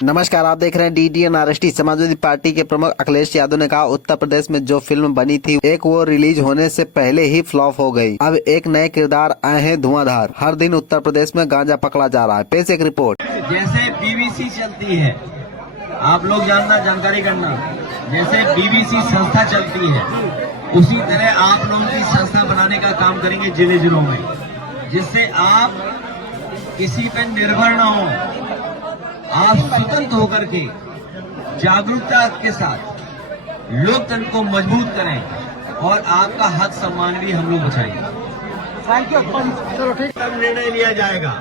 नमस्कार, आप देख रहे हैं DDN RST। समाजवादी पार्टी के प्रमुख अखिलेश यादव ने कहा, उत्तर प्रदेश में जो फिल्म बनी थी वो रिलीज होने से पहले ही फ्लॉप हो गई। अब एक नए किरदार आए हैं धुआंधार। हर दिन उत्तर प्रदेश में गांजा पकड़ा जा रहा है। पेश एक रिपोर्ट। जैसे BBC चलती है, आप लोग जानकारी करना, जैसे BBC संस्था चलती है, उसी तरह आप लोगों की संस्था बनाने का काम करेंगे जिले जिलों में, जिससे आप किसी पर निर्भर न हो। आप स्वतंत्र होकर के जागरूकता के साथ लोकतंत्र को मजबूत करें और आपका हक सम्मान भी हम लोग बचाएंगे। तब निर्णय लिया जाएगा।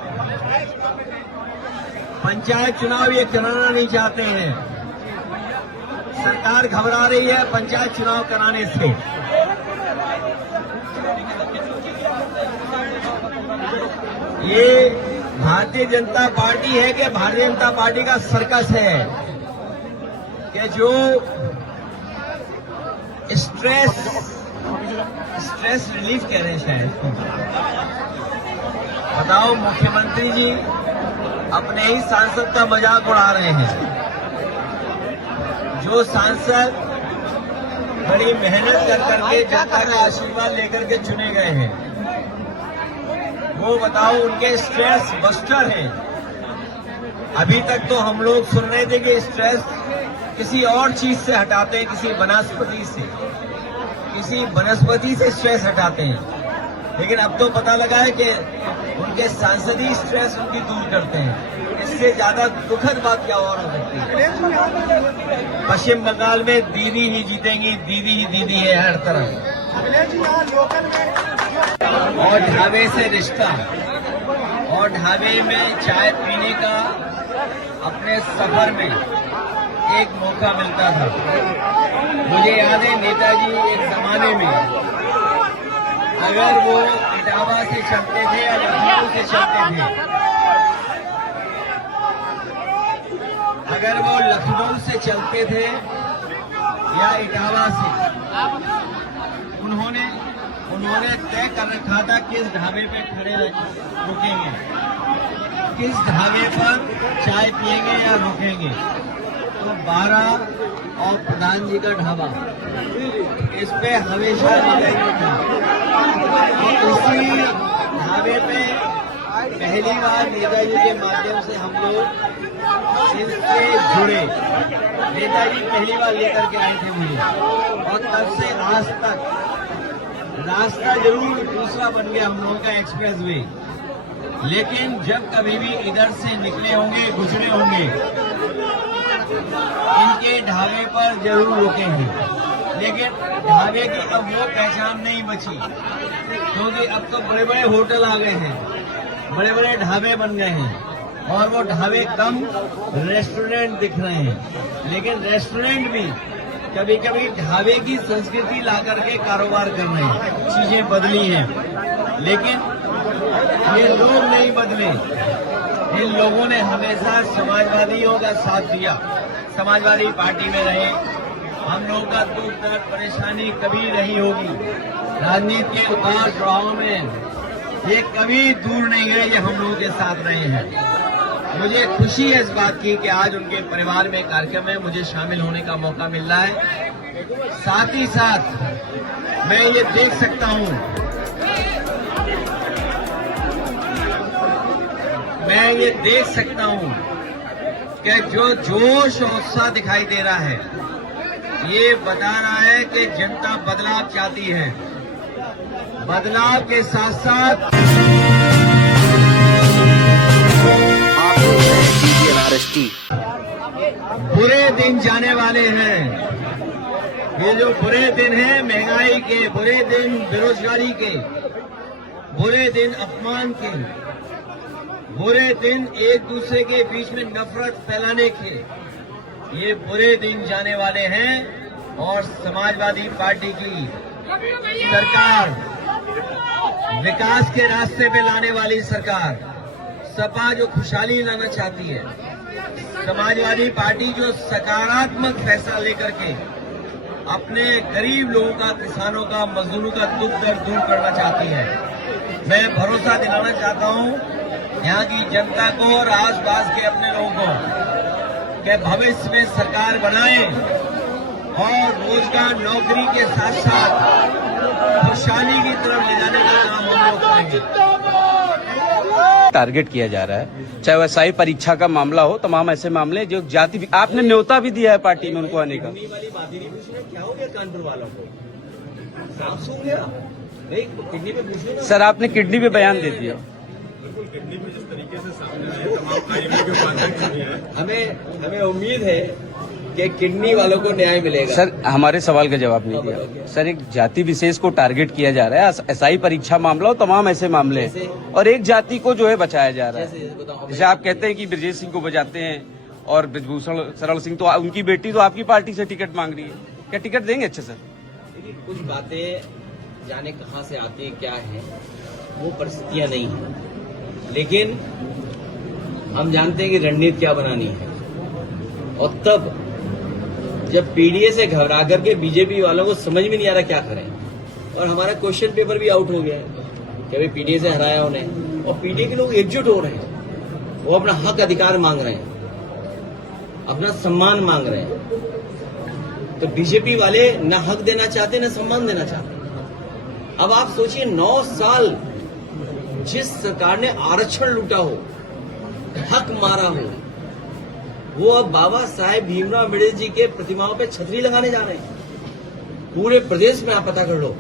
पंचायत चुनाव ये कराना नहीं चाहते हैं। सरकार घबरा रही है पंचायत चुनाव कराने से। ये भारतीय जनता पार्टी है कि भारतीय जनता पार्टी का सर्कस है कि जो स्ट्रेस रिलीफ कह रहे हैं शायद। बताओ, मुख्यमंत्री जी अपने ही सांसद का मजाक उड़ा रहे हैं। जो सांसद बड़ी मेहनत कर करके जनता का आशीर्वाद लेकर के चुने गए हैं, वो बताओ उनके स्ट्रेस बस्टर हैं। अभी तक तो हम लोग सुन रहे थे कि स्ट्रेस किसी और चीज से हटाते हैं, किसी वनस्पति से स्ट्रेस हटाते हैं। लेकिन अब तो पता लगा है कि उनके सांसद ही स्ट्रेस उनकी दूर करते हैं। इससे ज्यादा दुखद बात क्या और हो सकती है। पश्चिम बंगाल में दीदी ही जीतेंगी, दीदी ही दीदी है हर तरह। और ढाबे से रिश्ता, और ढाबे में चाय पीने का अपने सफर में एक मौका मिलता था। मुझे याद है नेताजी एक जमाने में अगर वो इटावा से चलते थे या लखनऊ से चलते थे, अगर वो लखनऊ से चलते थे या इटावा से, उन्होंने तय कर रखा था किस ढाबे पे खड़े रुकेंगे, किस ढाबे पर चाय पिएंगे या रुकेंगे। तो 12 और प्रधान जी का ढाबा, इस पे हमेशा रुकेंगे था। उसी ढाबे पे पहली बार नेताजी के माध्यम से हम लोग इससे जुड़े। नेताजी पहली बार लेकर के आए थे मुझे, और तब से आज तक रास्ता जरूर दूसरा बन गया हम लोगों का, एक्सप्रेस वे। लेकिन जब कभी भी इधर से निकले होंगे, गुजरे होंगे, इनके ढाबे पर जरूर रुकेंगे। लेकिन ढाबे की अब वो पहचान नहीं बची, क्योंकि अब तो बड़े बड़े होटल आ गए हैं, बड़े बड़े ढाबे बन गए हैं, और वो ढाबे कम रेस्टोरेंट दिख रहे हैं। लेकिन रेस्टोरेंट भी कभी कभी ढाबे की संस्कृति ला करके कारोबार कर रहे हैं। चीजें बदली हैं, लेकिन ये लोग नहीं बदले। इन लोगों ने हमेशा समाजवादियों का साथ दिया, समाजवादी पार्टी में रहे। हम लोगों का दुख दर्द परेशानी कभी रही होगी, राजनीति के उतार चढ़ाव में ये कभी दूर नहीं गए, ये हम लोगों के साथ रहे हैं। मुझे खुशी है इस बात की कि आज उनके परिवार में कार्यक्रम में मुझे शामिल होने का मौका मिल रहा है। साथ ही साथ मैं ये देख सकता हूं, कि जो जोश और उत्साह दिखाई दे रहा है, ये बता रहा है कि जनता बदलाव चाहती है। बदलाव के साथ साथ बुरे दिन जाने वाले हैं। ये जो बुरे दिन हैं, महंगाई के बुरे दिन, बेरोजगारी के बुरे दिन, अपमान के बुरे दिन, एक दूसरे के बीच में नफरत फैलाने के, ये बुरे दिन जाने वाले हैं। और समाजवादी पार्टी की सरकार, विकास के रास्ते पे लाने वाली सरकार, सपा जो खुशहाली लाना चाहती है, समाजवादी पार्टी जो सकारात्मक फैसला लेकर के अपने गरीब लोगों का, किसानों का, मजदूरों का दुख दर्द दूर करना चाहती है। मैं भरोसा दिलाना चाहता हूं यहाँ की जनता को और आसपास के अपने लोगों को कि भविष्य में सरकार बनाए और रोजगार नौकरी के साथ साथ खुशहाली की तरफ ले जाने का काम हम लोग करेंगे। टारगेट किया जा रहा है, चाहे वह SI परीक्षा का मामला हो, तमाम ऐसे मामले जो जाति आपने न्योता भी दिया है पार्टी में उनको आने का। किडनी वाली बात ही नहीं पूछ रहे, क्या हो गया कानपुर वालों को? साफ सूख गया नहीं, किडनी पे पूछ लो। सर आपने किडनी पे बयान दे दिया। किडनी में जिस तरीके से सामने आए तमाम आईएमए के बाद हमें उम्मीद है कि किडनी वालों को न्याय मिलेगा। सर हमारे सवाल का जवाब नहीं दिया। सर एक जाति विशेष को टारगेट किया जा रहा है, SI परीक्षा मामला हो, तमाम ऐसे मामले हैं, और एक जाति को जो है बचाया जा रहा है। जैसे आप कहते हैं कि ब्रजेश सिंह को बचाते हैं और ब्रजभूषण शरण सिंह, तो उनकी बेटी तो आपकी पार्टी से टिकट मांग रही है, क्या टिकट देंगे? अच्छे सर देखिए, कुछ बातें जाने कहाँ से आती है, क्या है, वो परिस्थितियां नहीं है, लेकिन हम जानते हैं कि रणनीति क्या बनानी है। और तब जब पीडीए से घबरा करके बीजेपी वालों को समझ में नहीं आ रहा क्या करें, और हमारा क्वेश्चन पेपर भी आउट हो गया है कि भाई पीडीए से हराया उन्हें, और पीडीए के लोग एकजुट हो रहे हैं, वो अपना हक अधिकार मांग रहे हैं, अपना सम्मान मांग रहे हैं। तो बीजेपी वाले न हक देना चाहते न सम्मान देना चाहते। अब आप सोचिए, 9 साल जिस सरकार ने आरक्षण लूटा हो, हक मारा हो, वो अब बाबा साहेब भीमराव अम्बेडकर जी के प्रतिमाओं पे छतरी लगाने जा रहे हैं। पूरे प्रदेश में आप पता कर लो,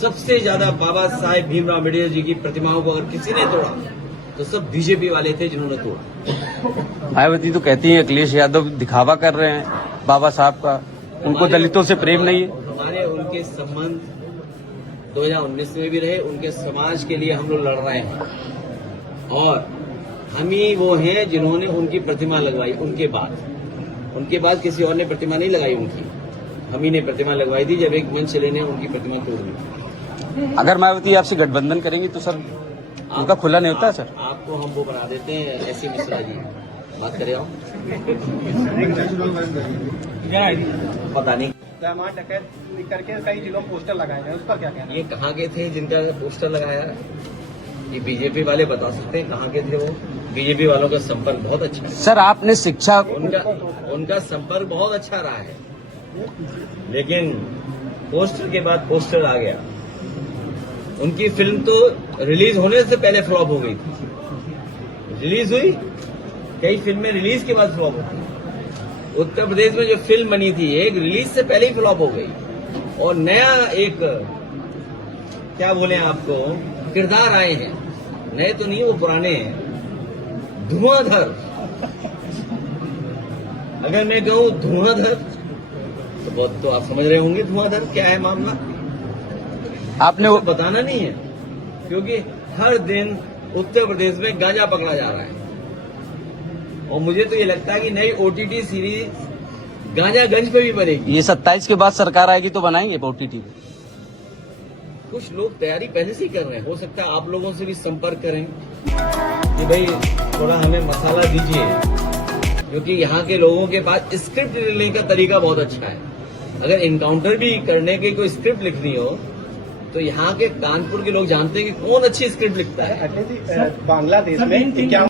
सबसे ज्यादा बाबा साहेब भीमराव अम्बेडकर जी की प्रतिमाओं को अगर किसी ने तोड़ा तो सब बीजेपी वाले थे जिन्होंने तोड़ा। मायावती तो कहती है अखिलेश यादव दिखावा कर रहे हैं बाबा साहब का, उनको दलितों से प्रेम नहीं है। हमारे उनके संबंध 2019 में भी रहे, उनके समाज के लिए हम लोग लड़ रहे हैं, और हम ही वो हैं जिन्होंने उनकी प्रतिमा लगवाई। उनके बाद किसी और ने प्रतिमा नहीं लगाई उनकी, हम ही ने प्रतिमा लगवाई थी जब एक मंच लेने उनकी प्रतिमा तोड़ दी। अगर मायावती आपसे गठबंधन करेंगी तो सर उनका खुला नहीं होता है सर। आपको हम वो बना देते हैं, ऐसी मिश्रा जी बात करे आओ। पता नहीं करके कई जिलों में पोस्टर लगाए हैं, उसका क्या कहना है? ये कहाँ के थे जिनका पोस्टर लगाया? ये बीजेपी वाले बता सकते हैं कहाँ के थे वो। बीजेपी वालों का संपर्क बहुत अच्छा है सर। आपने शिक्षा उनका संपर्क बहुत अच्छा रहा है, लेकिन पोस्टर के बाद पोस्टर आ गया। उनकी फिल्म तो रिलीज होने से पहले फ्लॉप हो गई थी। रिलीज हुई, कई फिल्में रिलीज के बाद फ्लॉप होती। उत्तर प्रदेश में जो फिल्म बनी थी, एक रिलीज से पहले ही फ्लॉप हो गई, और नया एक क्या बोले आपको किरदार आए हैं, नए तो नहीं वो पुराने हैं, धुआंधर। अगर मैं कहूं धुआंधर तो बहुत, तो आप समझ रहे होंगे धुआंधर क्या है मामला। आपने वो बताना नहीं है, क्योंकि हर दिन उत्तर प्रदेश में गांजा पकड़ा जा रहा है, और मुझे तो ये लगता है कि नई OTT सीरीज गांजागंज पे भी बनेगी। ये 27 के बाद सरकार आएगी तो बनाएंगे OTT पे। कुछ लोग तैयारी पहले से ही कर रहे हैं, हो सकता है आप लोगों से भी संपर्क करें कि भाई थोड़ा हमें मसाला दीजिए, क्योंकि यहाँ के लोगों के पास स्क्रिप्ट लिखने का तरीका बहुत अच्छा है। अगर इनकाउंटर भी करने की कोई स्क्रिप्ट लिखनी हो तो यहाँ के कानपुर के लोग जानते हैं कि कौन अच्छी स्क्रिप्ट लिखता है। बांग्लादेश में क्या